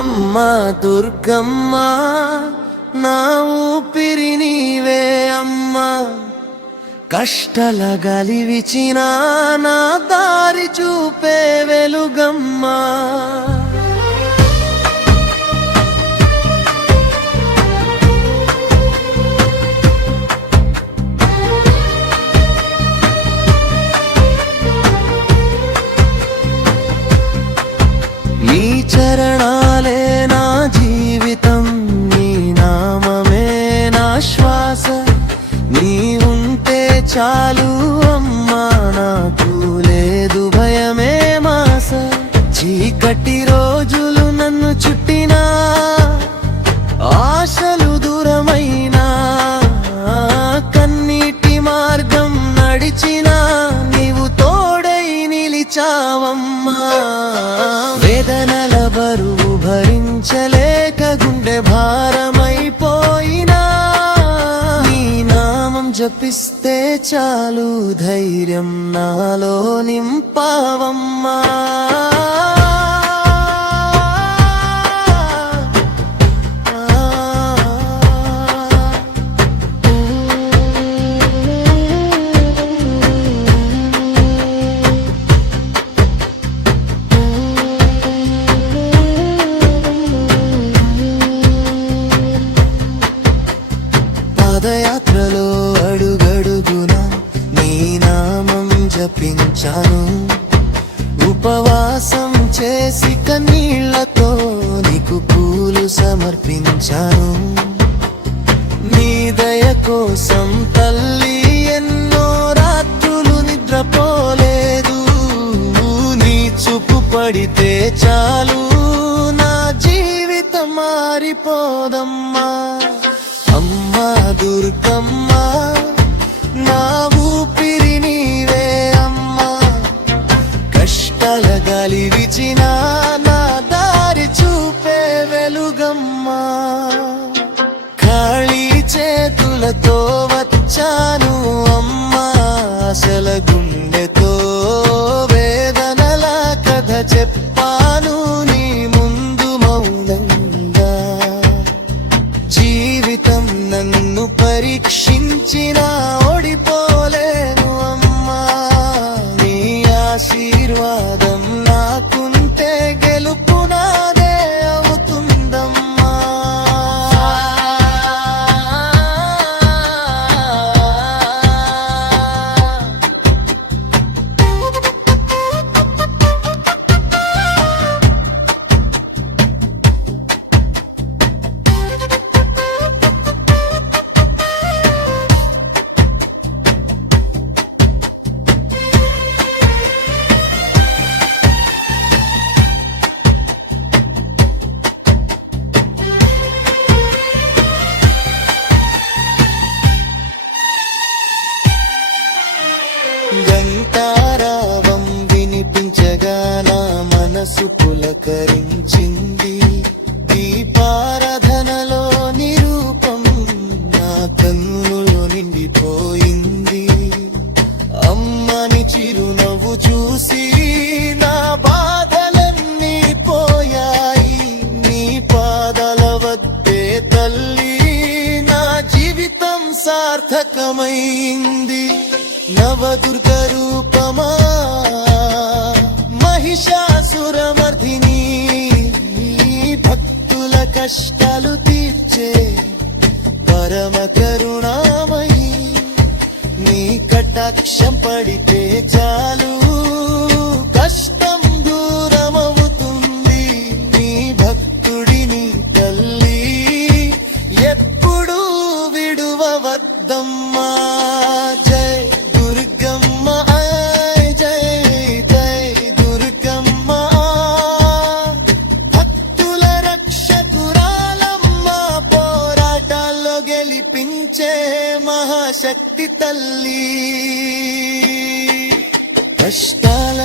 అమ్మా దుర్గమ్మ నా ఊపిరి నీవే అమ్మా, కష్టాల గలివిచిన నా దారి చూపే వెలుగమ్మా. నీ చరణాలే నా జీవితం, నీ నామమే నా శ్వాస, నీ ఉంటే చాలు అమ్మా నాకు లేదు భయమే మాస. చీకటి రోజులు నన్ను చుట్టినా, ఆశలు దూరమైనా, కన్నీటి మార్గం నడిచినా నీవు తోడై నిలిచావమ్మా. వేదనల బరువు భరించలేక గుండె భారమైపోయినా, నీ నామం జపిస్తే చాలు ధైర్యం నాలో నింపావమ్మా. పాదయాత్రలో అడుగడుగున నీ నామం జపించాను, ఉపవాసం చేసి కన్నీళ్లతో నీకు పూలు సమర్పించాను. నీ దయ కోసం తల్లి ఎన్నో రాత్రులు నిద్రపోలేదు, నీ చూపు పడితే చాలు నా జీవితం మారిపోదమ్మా. అమ్మా దుర్గమ్మ నా ఊపిరి నీవే అమ్మా, కష్టాల గాలి విచిన నా దారి చూపే వెలుగమ్మా. ఖాళీ చేతులతో వచ్చాను అమ్మా, ఆశల గుండెతో వేదనల కథ చెప్పాను నీ ముందు మౌనంగా. జీవితం నన్ను పరీక్షించినా ఓడిపోలేను అమ్మా, నీ ఆశీర్వాదం నాకుంటే గెలుపు నాదే అవుతుందమ్మా. గంటారావం వినిపించగా నా మనసు పులకరించింది, దీపారాధనలో నిరూపం నా కన్నులో నిండిపోయింది. అమ్మని చిరునవ్వు చూసి నా బాధలన్నీ పోయాయి, నీ పాదాల వద్దే తల్లి నా జీవితం సార్థకమైంది. నవదుర్గ రూపమా మహిషాసురమర్ధిని, భక్తుల కష్టాలు తీర్చే పరమ కరుణామయి. నీ కటాక్షం పడితే చాలు కష్టం దూరమవుతుంది, నీ భక్తుడిని తల్లి ఎప్పుడు విడువవద్దమ్మా. మహాశక్తి తల్లి, కష్టాల